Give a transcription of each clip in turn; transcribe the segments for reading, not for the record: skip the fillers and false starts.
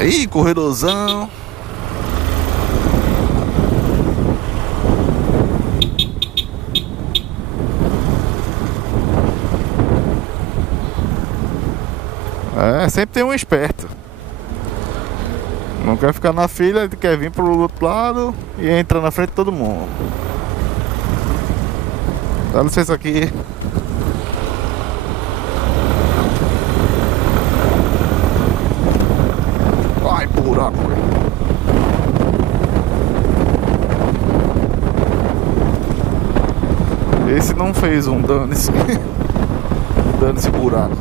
Ih, corredorzão. É, sempre tem um esperto. Não quer ficar na fila, ele quer vir pro outro lado e entra na frente de todo mundo. Dá licença aqui. Ai, buraco, velho. Esse não fez um dane-se. Dane-se buraco.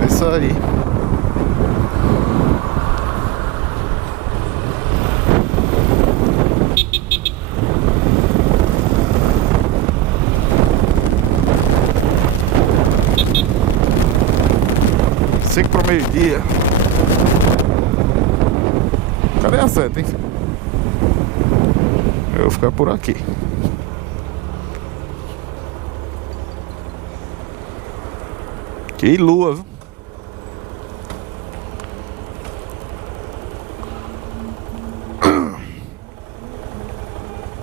É isso aí. Cinco pro meio-dia. Cadê a seta, hein? Eu vou ficar por aqui. Que lua, viu?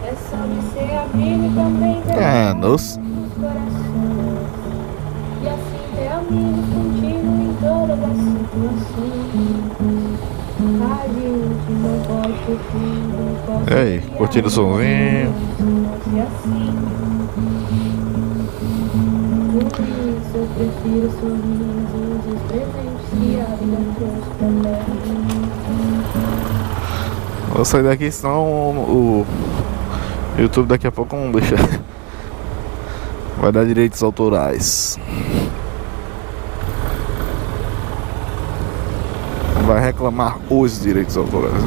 É só você abrir e também ver Nossa. os corações. E assim ter amigos contigo em todas as situações. A gente não pode ter tudo, pode E aí, criar curtindo o somzinho? e assim. Por isso eu prefiro sorrisos e os presentes que a vida trouxe também. Vou sair daqui, senão o YouTube daqui a pouco não deixa. Vai dar direitos autorais. Vai reclamar os direitos autorais.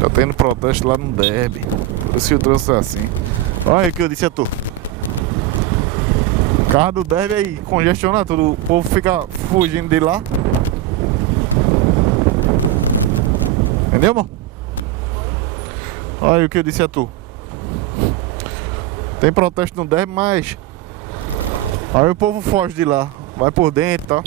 Tá tendo protesto lá no Derby. Por isso que o trânsito é assim. Olha o que eu disse a tu. O carro do Derby aí congestiona tudo. O povo fica fugindo de lá. Entendeu, amor? Olha o que eu disse a tu. Tem protesto no Derby, mas aí o povo foge de lá. Vai por dentro e tal.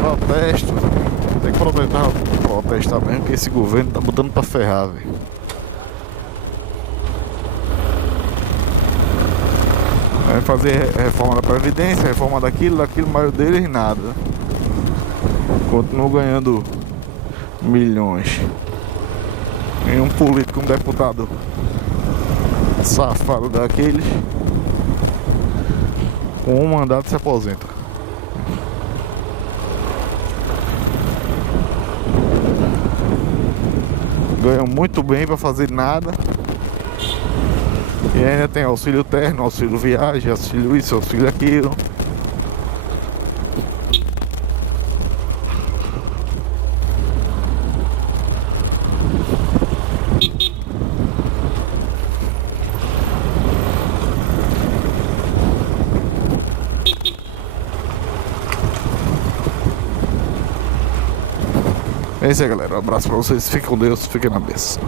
Protesto. Tem que protestar mesmo, que esse governo tá botando pra ferrar, velho. Vai fazer reforma da Previdência, reforma daquilo, mas deles nada. Continuam ganhando milhões. E um político, um deputado safado daqueles, com um mandato se aposenta. Ganham muito bem pra fazer nada. E ainda tem auxílio terno, auxílio viagem, auxílio isso, auxílio aquilo. É isso aí, galera. Um abraço pra vocês. Fiquem com Deus. Fiquem na bênção.